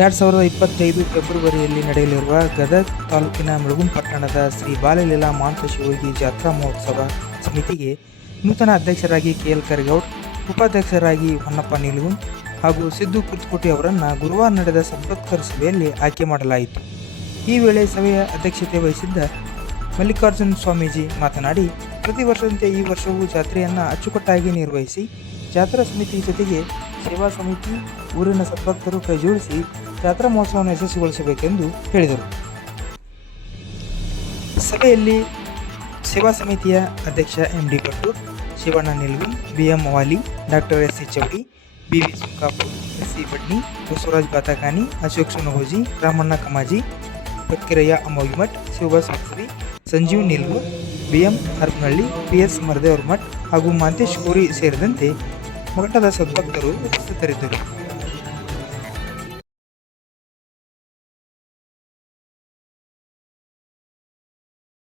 ಎರಡು ಸಾವಿರದ ಇಪ್ಪತ್ತೈದು ಫೆಬ್ರವರಿಯಲ್ಲಿ ನಡೆಯಲಿರುವ ಗದಗ ತಾಲೂಕಿನ ಮುಳುಗುಂ ಪಟ್ಟಣದ ಶ್ರೀ ಬಾಲಲೀಲಾ ಮಾಂತಶಿವೋಗಿ ಜಾತ್ರಾ ಮಹೋತ್ಸವ ಸಮಿತಿಗೆ ನೂತನ ಅಧ್ಯಕ್ಷರಾಗಿ ಕೆ ಎಲ್ ಕರಿಗೌಡ್, ಉಪಾಧ್ಯಕ್ಷರಾಗಿ ಹೊನ್ನಪ್ಪ ನಿಲುಗುಂ ಹಾಗೂ ಸಿದ್ದು ಕುರ್ತಕೋಟಿ ಅವರನ್ನು ಗುರುವಾರ ನಡೆದ ಸಂಪತ್ಕರ ಸಭೆಯಲ್ಲಿ ಆಯ್ಕೆ ಮಾಡಲಾಯಿತು. ಈ ವೇಳೆ ಸಭೆಯ ಅಧ್ಯಕ್ಷತೆ ವಹಿಸಿದ್ದ ಮಲ್ಲಿಕಾರ್ಜುನ ಸ್ವಾಮೀಜಿ ಮಾತನಾಡಿ, ಪ್ರತಿ ವರ್ಷದಂತೆ ಈ ವರ್ಷವೂ ಜಾತ್ರೆಯನ್ನು ಅಚ್ಚುಕಟ್ಟಾಗಿ ನಿರ್ವಹಿಸಿ ಜಾತ್ರಾ ಸಮಿತಿ ಜೊತೆಗೆ ಸೇವಾ ಸಮಿತಿ ಊರಿನ ಸದ್ಭಕ್ತರು ಕೈಜೋಡಿಸಿ ಜಾತ್ರಾ ಮಹೋತ್ಸವವನ್ನು ಯಶಸ್ವಿಗೊಳಿಸಬೇಕೆಂದು ಹೇಳಿದರು. ಸಭೆಯಲ್ಲಿ ಸೇವಾ ಸಮಿತಿಯ ಅಧ್ಯಕ್ಷ M D Bhattur Shivanna Nilvi B M Vali, doctor S C Chowdi B V Sunkapur, S C Badni, Basavaraj Batakani, Ashok Sunagoji, Ramanna Kamaji Bakkirayya Amogimath Shivabhas Maksari Sanjeev Nilgur B M Harapanahalli P S Maradevra Math ಹಾಗೂ ಮಾಂತೇಶ್ ಕೋರಿ ಸೇರಿದಂತೆ ಮಠದ ಸದ್ಭಕ್ತರು ಉಪಸ್ಥಿತರಿದ್ದರು.